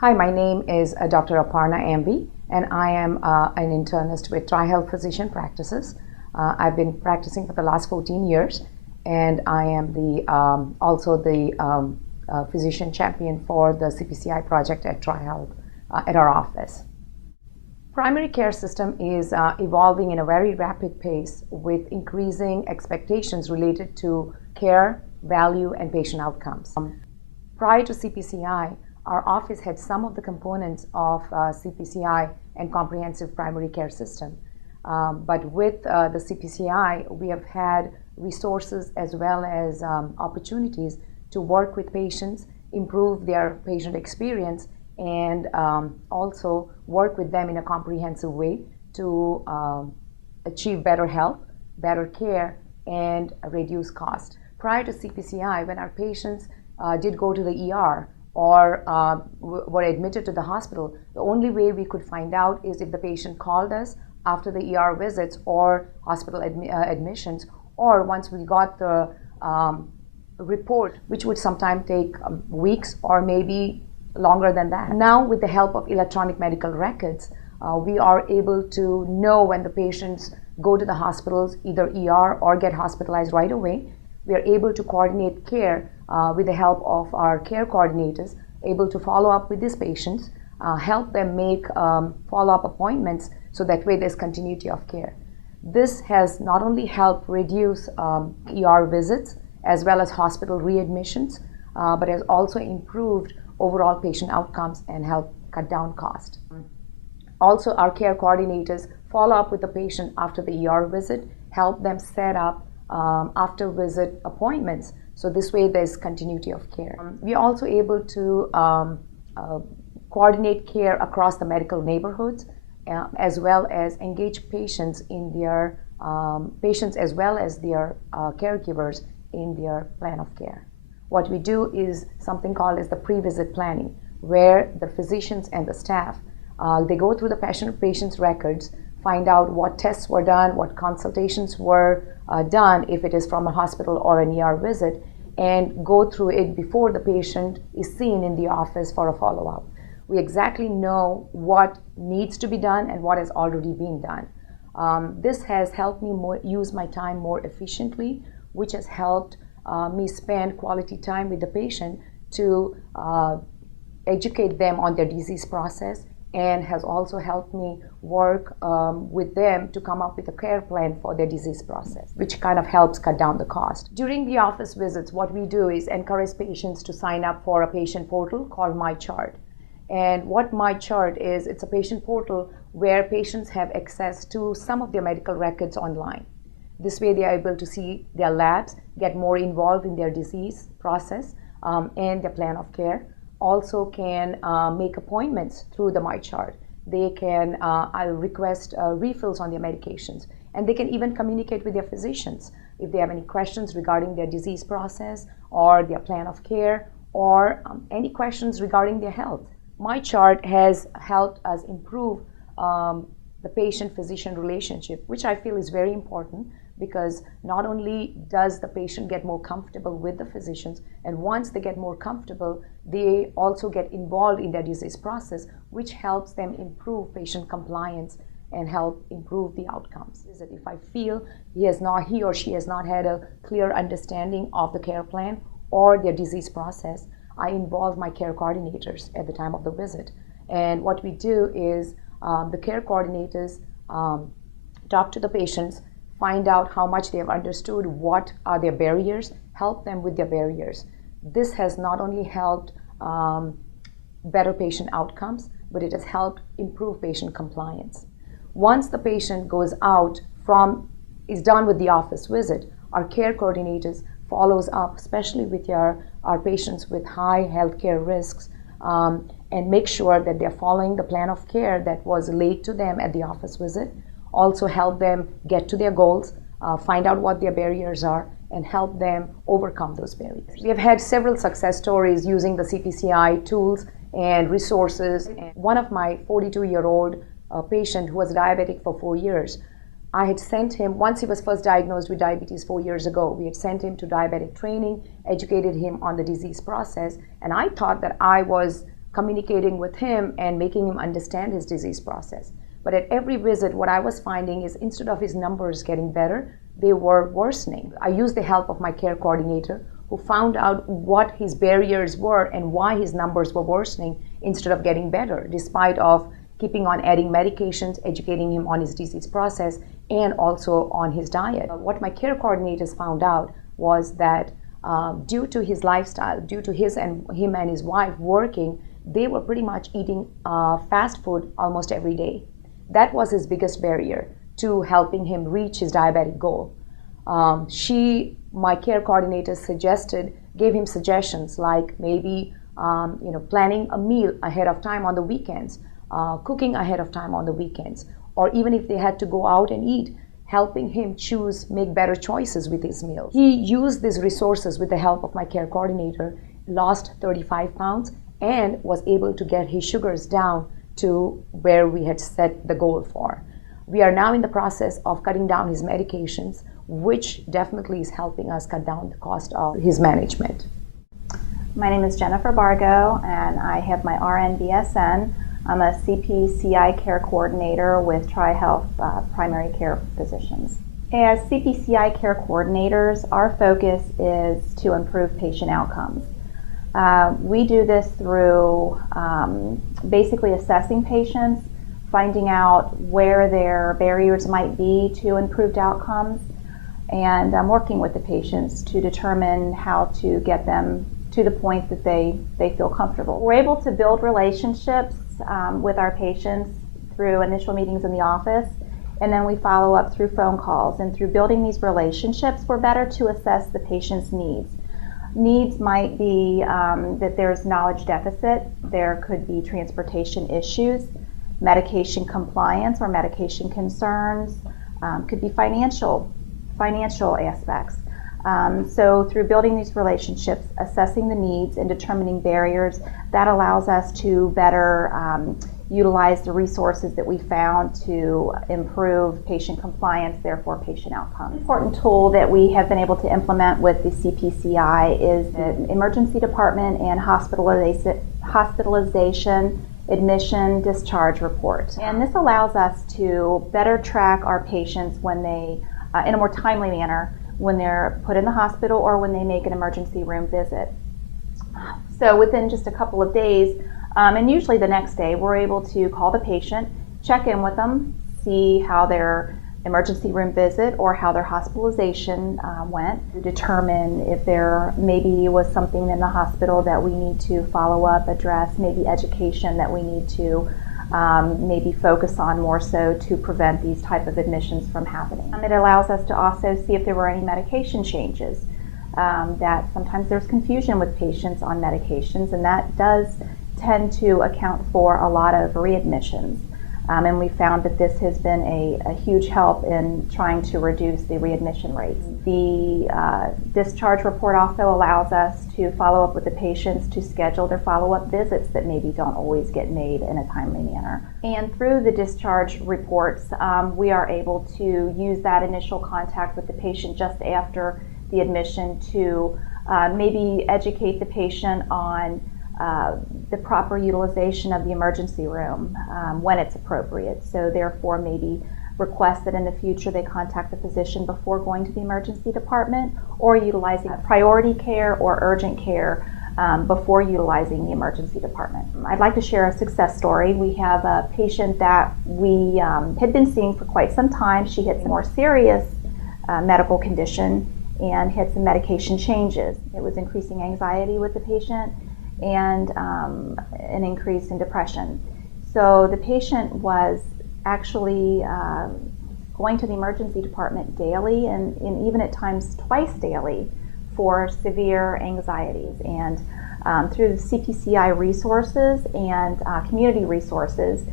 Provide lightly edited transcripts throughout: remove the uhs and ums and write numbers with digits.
Hi, my name is Dr. Aparna Ambi, and I am an internist with TriHealth Physician Practices. I've been practicing for the last 14 years, and I am also the physician champion for the CPCI project at TriHealth at our office. Primary care system is evolving in a very rapid pace with increasing expectations related to care, value, and patient outcomes. Prior to CPCI, our office had some of the components of CPCI and comprehensive primary care system. But with the CPCI, we have had resources as well as opportunities to work with patients, improve their patient experience, and also work with them in a comprehensive way to achieve better health, better care, and reduce cost. Prior to CPCI, when our patients did go to the ER or were admitted to the hospital, the only way we could find out is if the patient called us after the ER visits or hospital admissions, or once we got the report, which would sometimes take weeks or maybe longer than that. Now, with the help of electronic medical records, we are able to know when the patients go to the hospitals, either ER or get hospitalized right away. We are able to coordinate care with the help of our care coordinators, able to follow up with these patients, help them make follow-up appointments so that way there's continuity of care. This has not only helped reduce ER visits as well as hospital readmissions, but has also improved overall patient outcomes and helped cut down cost. Also, our care coordinators follow up with the patient after the ER visit, help them set up after visit appointments. So this way there's continuity of care. We are also able to coordinate care across the medical neighborhoods as well as engage patients in their patients as well as their caregivers in their plan of care. What we do is something called as the pre-visit planning, where the physicians and the staff they go through the patient's records, find out what tests were done, what consultations were done if it is from a hospital or an ER visit, and go through it before the patient is seen in the office for a follow-up. We exactly know what needs to be done and what has already been done. This has helped me use my time more efficiently, which has helped me spend quality time with the patient to educate them on their disease process, and has also helped me work with them to come up with a care plan for their disease process, which kind of helps cut down the cost. During the office visits, what we do is encourage patients to sign up for a patient portal called MyChart. And what MyChart is, it's a patient portal where patients have access to some of their medical records online. This way they are able to see their labs, get more involved in their disease process and their plan of care. Also can make appointments through the MyChart. They can request refills on their medications, and they can even communicate with their physicians if they have any questions regarding their disease process or their plan of care, or any questions regarding their health. MyChart has helped us improve the patient-physician relationship, which I feel is very important, because not only does the patient get more comfortable with the physicians, and once they get more comfortable, they also get involved in their disease process, which helps them improve patient compliance and help improve the outcomes. If I feel he or she has not had a clear understanding of the care plan or their disease process, I involve my care coordinators at the time of the visit. And what we do is the care coordinators talk to the patients, find out how much they have understood, what are their barriers, help them with their barriers. This has not only helped better patient outcomes, but it has helped improve patient compliance. Once the patient goes out is done with the office visit, our care coordinators follows up, especially with our patients with high healthcare risks, and make sure that they're following the plan of care that was laid to them at the office visit. Also help them get to their goals, find out what their barriers are, and help them overcome those barriers. We have had several success stories using the CPCI tools and resources. One of my 42-year-old patient who was diabetic for 4 years, I had sent him, once he was first diagnosed with diabetes 4 years ago, we had sent him to diabetic training, educated him on the disease process, and I thought that I was communicating with him and making him understand his disease process. But at every visit, what I was finding is instead of his numbers getting better, they were worsening. I used the help of my care coordinator, who found out what his barriers were and why his numbers were worsening instead of getting better, despite of keeping on adding medications, educating him on his disease process, and also on his diet. What my care coordinators found out was that due to his lifestyle, due to him and his wife working, they were pretty much eating fast food almost every day. That was his biggest barrier to helping him reach his diabetic goal. My care coordinator gave him suggestions like maybe planning a meal ahead of time on the weekends, cooking ahead of time on the weekends, or even if they had to go out and eat, helping him make better choices with his meals. He used these resources with the help of my care coordinator, lost 35 pounds, and was able to get his sugars down to where we had set the goal for. We are now in the process of cutting down his medications, which definitely is helping us cut down the cost of his management. My name is Jennifer Bargo, and I have my RN-BSN. I'm a CPCI care coordinator with TriHealth primary care physicians. As CPCI care coordinators, our focus is to improve patient outcomes. We do this through basically assessing patients, finding out where their barriers might be to improved outcomes, and working with the patients to determine how to get them to the point that they feel comfortable. We're able to build relationships with our patients through initial meetings in the office, and then we follow up through phone calls. And through building these relationships, we're better to assess the patient's needs. Needs might be that there's knowledge deficit, there could be transportation issues, medication compliance or medication concerns, could be financial aspects. So through building these relationships, assessing the needs and determining barriers, that allows us to better utilize the resources that we found to improve patient compliance, therefore patient outcomes. An important tool that we have been able to implement with the CPCI is the emergency department and hospitalization, admission, discharge report. And this allows us to better track our patients when they, in a more timely manner, when they're put in the hospital or when they make an emergency room visit. So within just a couple of days, and usually the next day, we're able to call the patient, check in with them, see how their emergency room visit or how their hospitalization went, determine if there maybe was something in the hospital that we need to follow up, address, maybe education that we need to maybe focus on more so to prevent these type of admissions from happening. It allows us to also see if there were any medication changes. That sometimes there's confusion with patients on medications, and that does tend to account for a lot of readmissions. And we found that this has been a huge help in trying to reduce the readmission rates. The discharge report also allows us to follow up with the patients to schedule their follow-up visits that maybe don't always get made in a timely manner. And through the discharge reports, we are able to use that initial contact with the patient just after the admission to maybe educate the patient on the proper utilization of the emergency room when it's appropriate. So therefore maybe request that in the future they contact the physician before going to the emergency department, or utilizing priority care or urgent care before utilizing the emergency department. I'd like to share a success story. We have a patient that we had been seeing for quite some time. She had some more serious medical condition and had some medication changes. It was increasing anxiety with the patient and an increase in depression. So the patient was actually going to the emergency department daily and even at times twice daily for severe anxieties. And through the CPCI resources and community resources,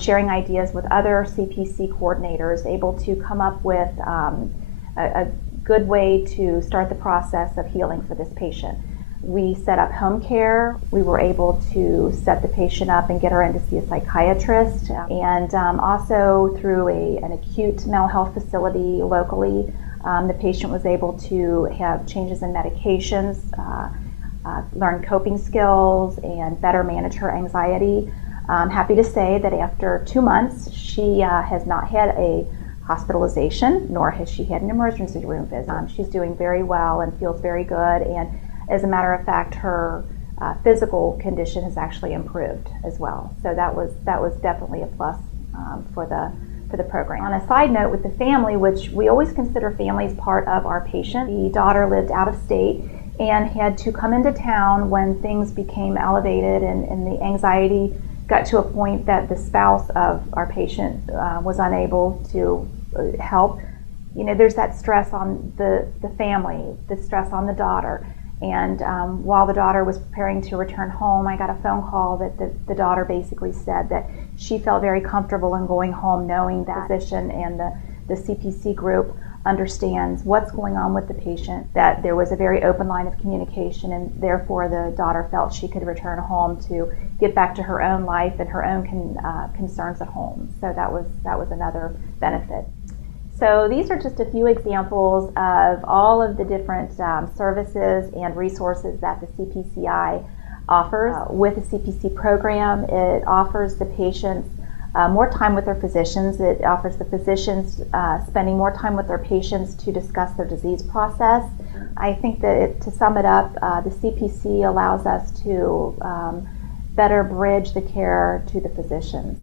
sharing ideas with other CPC coordinators, able to come up with a good way to start the process of healing for this patient. We set up home care. We were able to set the patient up and get her in to see a psychiatrist. And also through an acute mental health facility locally, the patient was able to have changes in medications, learn coping skills and better manage her anxiety. I'm happy to say that after 2 months, she has not had a hospitalization, nor has she had an emergency room visit. She's doing very well and feels very good, and as a matter of fact, her physical condition has actually improved as well. So that was definitely a plus for the program. On a side note, with the family, which we always consider families part of our patient, the daughter lived out of state and had to come into town when things became elevated and the anxiety got to a point that the spouse of our patient was unable to help. You know, there's that stress on the family, the stress on the daughter. And while the daughter was preparing to return home, I got a phone call that the daughter basically said that she felt very comfortable in going home knowing that the physician and the CPC group understands what's going on with the patient, that there was a very open line of communication, and therefore the daughter felt she could return home to get back to her own life and her own concerns at home. So that was another benefit. So these are just a few examples of all of the different services and resources that the CPCI offers. With the CPC program, it offers the patients more time with their physicians. It offers the physicians spending more time with their patients to discuss their disease process. I think that to sum it up, the CPC allows us to better bridge the care to the physicians.